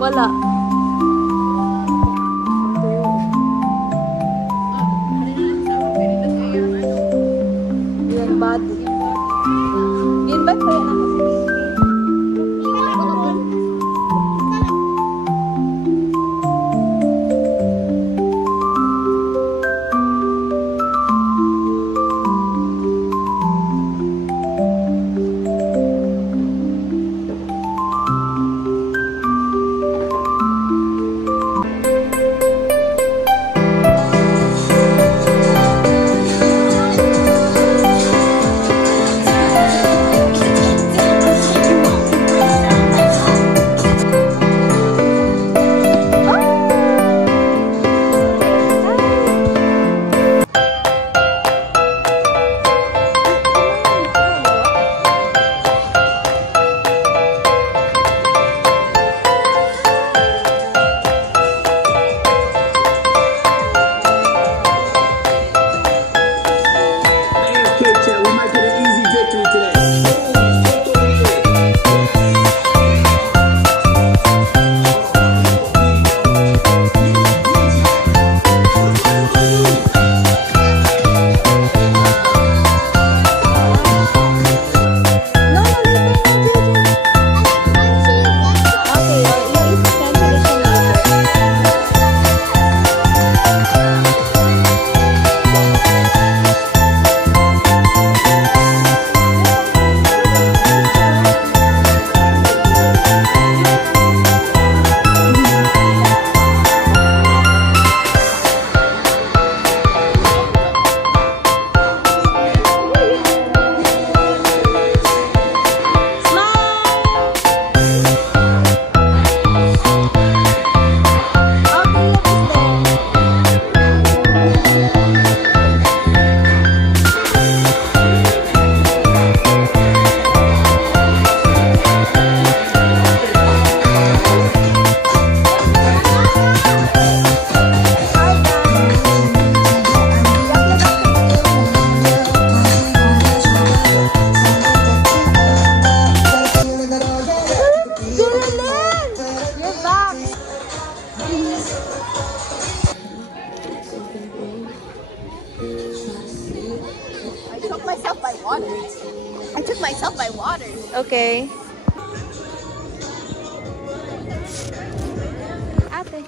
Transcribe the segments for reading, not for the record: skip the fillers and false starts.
Wala. Yan, body. Yan ba kaya na kasi? I took myself by water. Okay. Ate.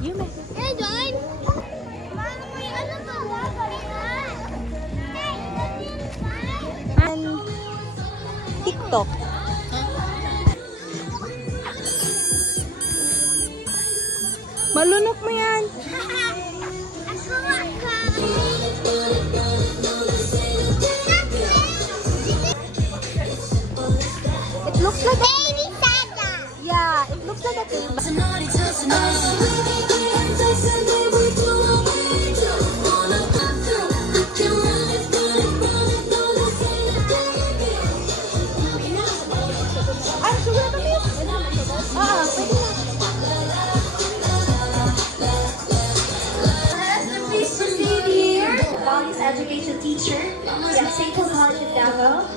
You may. Hey, John! And TikTok. Malunok mo yan. It looks like Baby Santa! yeah, it looks like a table. Education teacher at St. Paul's College of Davao,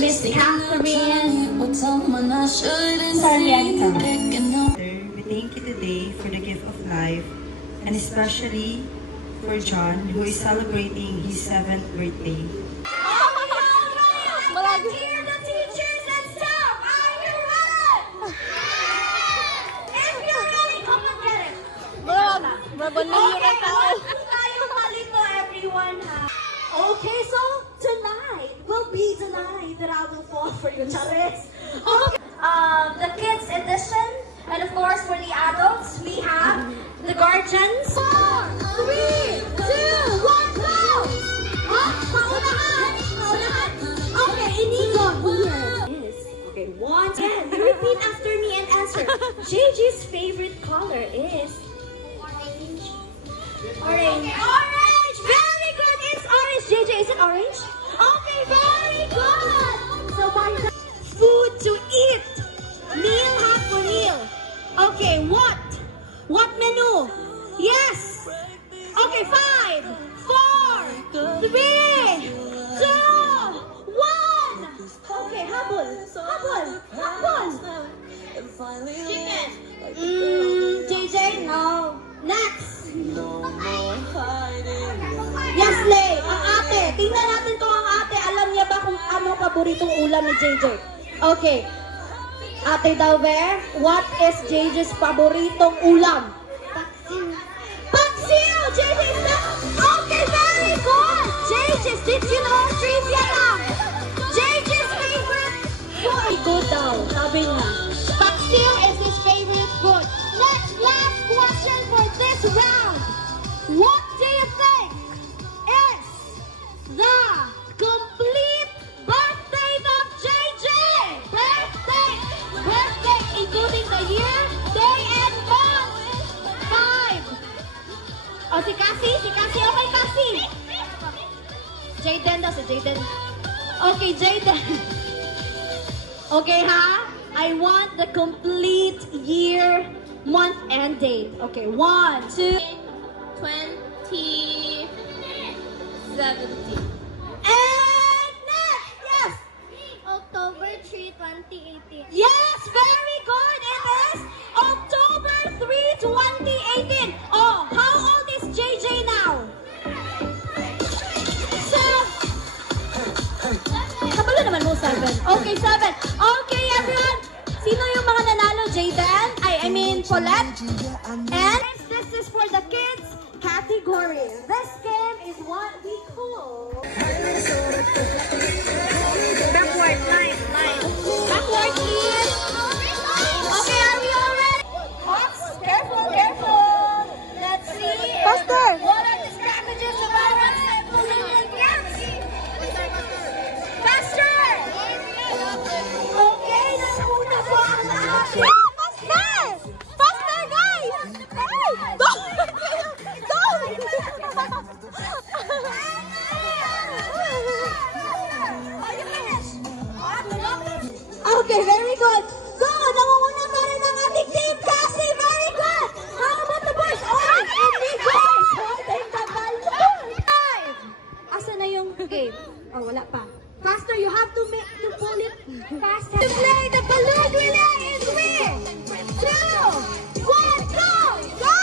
Miss Catherine Sarmiento. We thank you today for the gift of life, and especially for John, who is celebrating his 7th birthday. Hear the teachers and staff. Are you ready? If you're ready, come and get it. Everyone. Okay, so tonight will be the night that I will fall for you, Charis. Okay. The kids edition, and of course for the adults, we have the guardians. 4, 3, 2, 1, go! Paunahan! Okay, Inigo, here. Okay, 1, 10. You repeat after me and answer. JJ's favorite color is orange. Orange. Orange! Very good! It's orange. JJ, is it orange? Okay, very good! So, food to eat. Meal, hot for meal. Okay, what? What menu? Yes! Okay, 5, 4, 3, 2, 1! Okay, habol. Habol. Habol. paboritong ulam ni JJ? Okay. Ate Dalver, what is JJ's paboritong ulam? Paksiw. Paksiw! JJ's okay, very good! JJ's, did you know? Trivia lang! JJ's favorite food. Good daw, sabi niya. Paksiw is his favorite food. Next, last question for this round. What do you think is the complete birthday of JJ? Birthday, including the year, day, and month. 5. Oh, si Cassie, okay, Cassie. Jayden daw, si Jayden. Okay, Jayden. Okay, ha? I want the complete year, month, and date. Okay, 1, 2. 2017. And next, yes. October 3, 2018. Yes, very good. It is October 3, 2018. Oh, how old is JJ now? Kabalo naman mo, 7. Okay, 7. Okay, everyone. Sino yung mga nanalo, Jayden? I mean, Paulette. And this is for the kids category. This game is what we call backward line. Backward is. Okay, are we all ready? Fox, careful. Let's see. Faster. What are the strategies of our Napoleon Games? Faster. Okay, nauna po ang ating. Faster, guys! Hey! Go! Okay, very good. Go! Nangunguna pa rin ang ating team. Cassie, very good. How about the boys? Oh, hindi guys. Holding the ball. 5. Asa na yung game? Oh, wala pa. Faster, you have to pull it faster. To play the balloon relay is win. 2, 1, go! Go!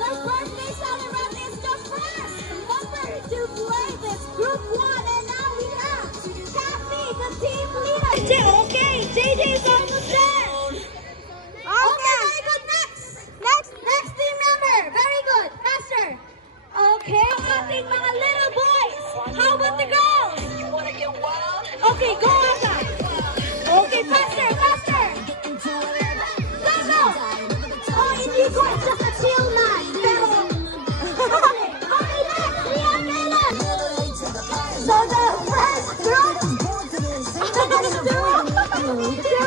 The birthday celebrant is the first number to play this group 1, and now we have Kathy, the team leader. Okay, JJ is almost there. Okay, very good. Next team member. Very good. Faster. Okay, ating mga little boys. How about the girls? Okay, go Asa. Okay, faster. Go. Oh, hindi ko. It's just a chill night. Pero, okay, next. We have Kayla. So the first group. Two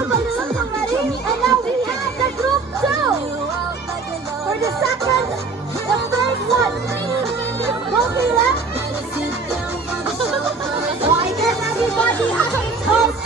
balloons already. And now we have the group 2. For the second, the third one. Okay, left. Oh, I guess everybody has a toast.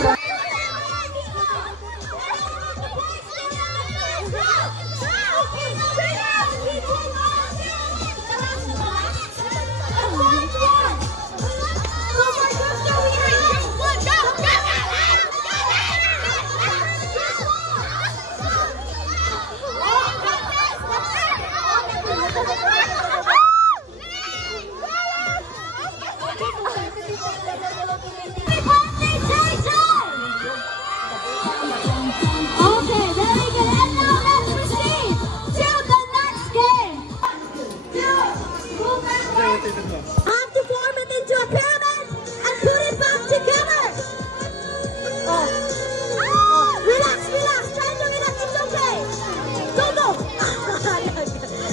Have to form it into a pyramid and put it back together. Relax. Try to relax. It's okay. Go.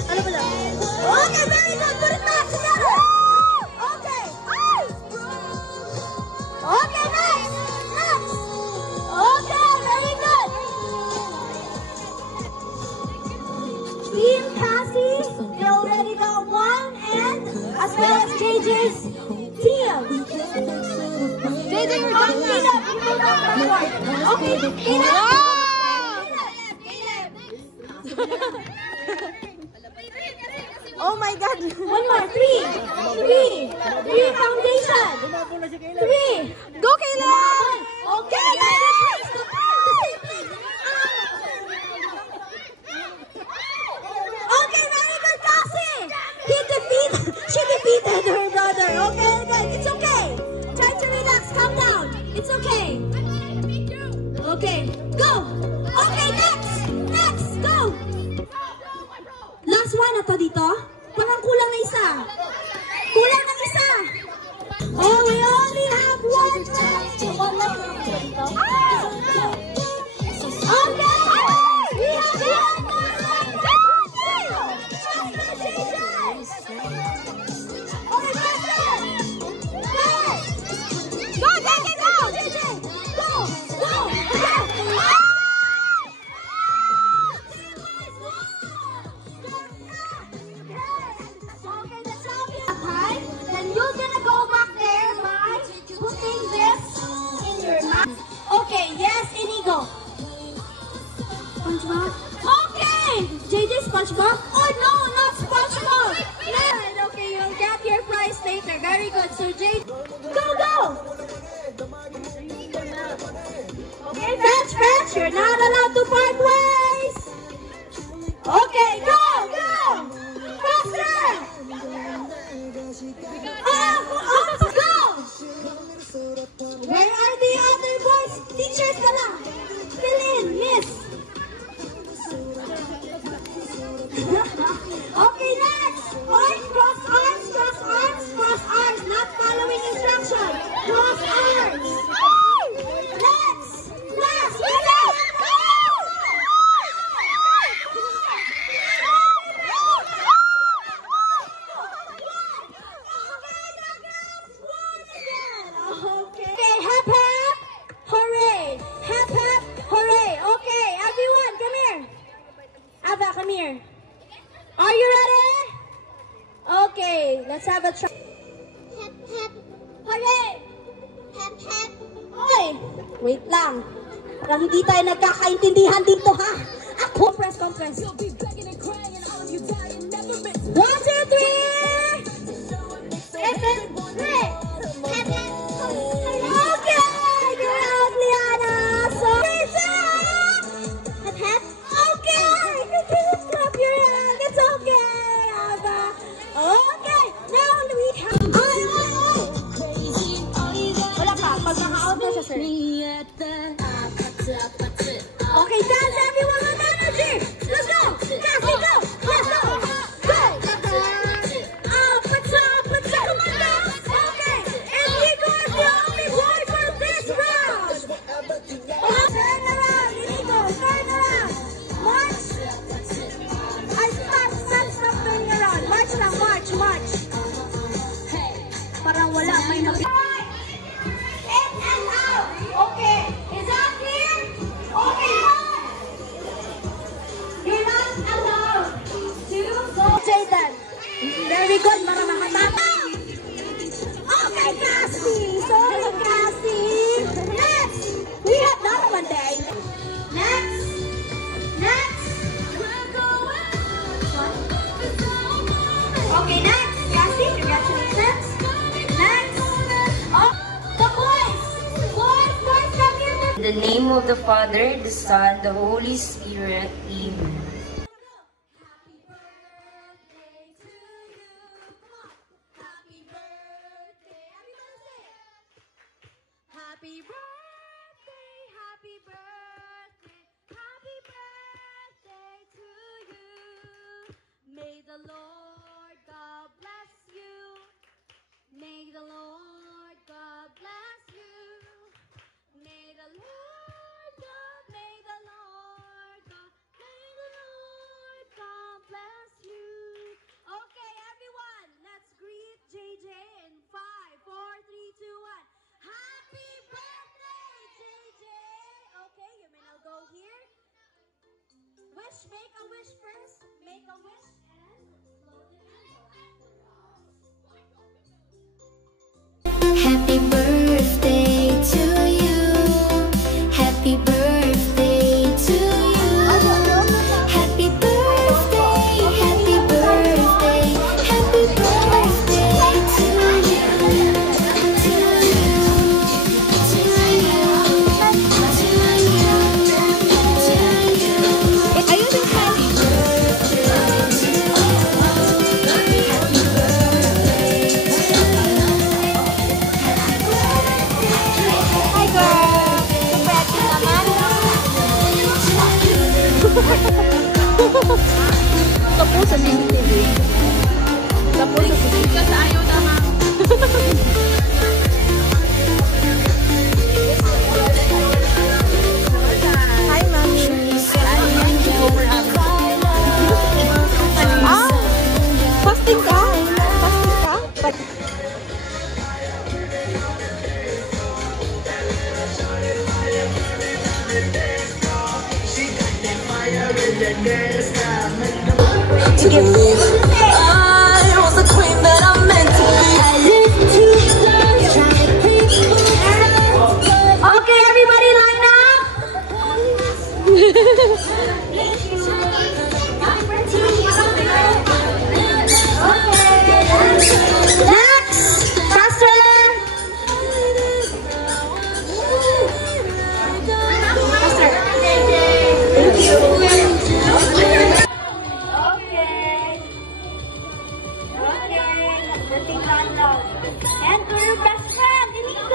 Ano pala? Okay, very good. Put it back together. Okay. Okay, next. Okay, very good. Team Cassie, they already got 1, and as well as JJ's team. JJ, you're done. Okay, Oh my God! one more. 3 foundation. 3. Go, Kayla! Okay, okay, very good, Cassie. She defeated her brother. Okay, good. It's okay. Try to dito? Parang kulang na isa. Kulang ng isa. Oh, we only have one left. Okay. We have one more left. Okay, faster. Go, JJ, go. JJ, go, go. Then you're gonna go back there by putting this in your mouth. Okay, yes, Inigo. SpongeBob? Okay! JJ, SpongeBob? Oh no, not SpongeBob! Good, okay, you'll get your prize later. Very good. So JJ, go, go! Okay, fetch, you're not allowed to part ways! Okay, go, go! Faster! Go! Where are the other boys? Teachers na lang. Fill in, miss. Okay, next. Boys, cross arms, cross arms, cross arms. Not following instruction. Cross arms. Next. Last. Okay, hep hep, hooray! Hep hep, hooray! Okay, everyone, come here. Ava, come here. Are you ready? Okay, let's have a try. Hep hep, hooray! Hep hep. Oy, wait lang. Parang hindi tayo nagkakaintindihan dito, ha? Ako, compress. 1, 2, 3. Hep hep, hooray! Hep hep. Okay, you're out, Liana. So, hep hep. Okay, you can clap your hand. It's okay, Ava. Okay, now we have. Wala pa, pag naka-out na siya, sir. Okay, dance everyone with energy. Let's go. Cassie, go. Let's go. Go. Come on, guys. Okay, Inigo is the only boy for this round. Turn around, Inigo. Turn around. March. Stop turning around. March lang, march. Parang wala, may nabi. In and out. Okay, is that clear? Okay, you're not allowed to go. Jaden. Very good, para makatama. Okay, Cassie. Sorry, Cassie. Next. We have another one there. Next. Okay, next. Cassie, congratulations. Next. Oh, the boys. Boys, come here. In the name of the Father, the Son, the Holy Spirit. Amen. Happy birthday, happy birthday, happy birthday to you. May the Lord God bless you. May the Lord God bless you. May the Lord God, may the Lord God, may the Lord God bless you. Okay, everyone, let's greet JJ in 5, 4, 3, 2, 1. Happy birthday, JJ! Okay, you may now go here. Wish, make a wish first. Make a wish and blow the candle. Happy birthday to you. Happy birthday to you. Happy birthday, happy birthday, happy birthday to you. Ito po sa CCTV. Tapos ka sa ayaw naman. Hi, Mami. Ah, fasting ka? Fasting ka? I was the queen that I'm meant to be. I live to love, try to please. Okay, everybody line up. Next, faster. And to your best friend, Denise.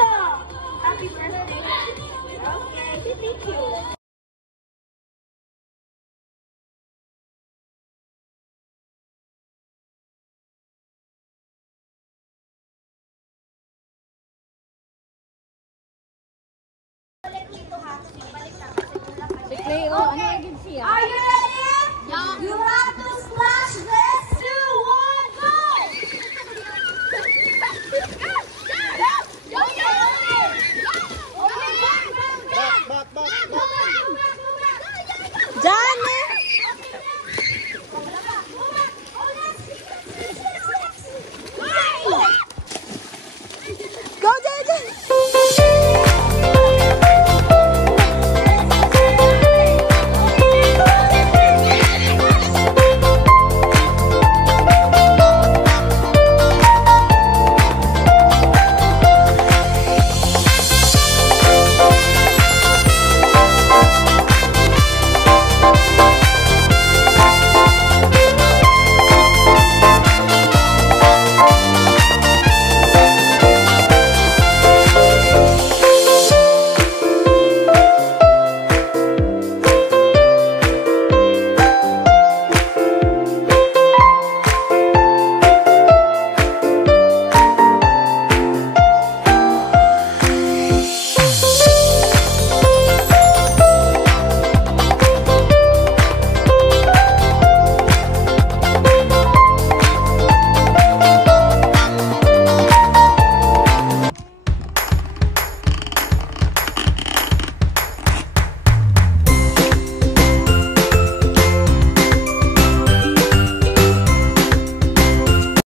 Happy birthday. Okay, thank you. Ano agad siya? Are you ready? You have to slide.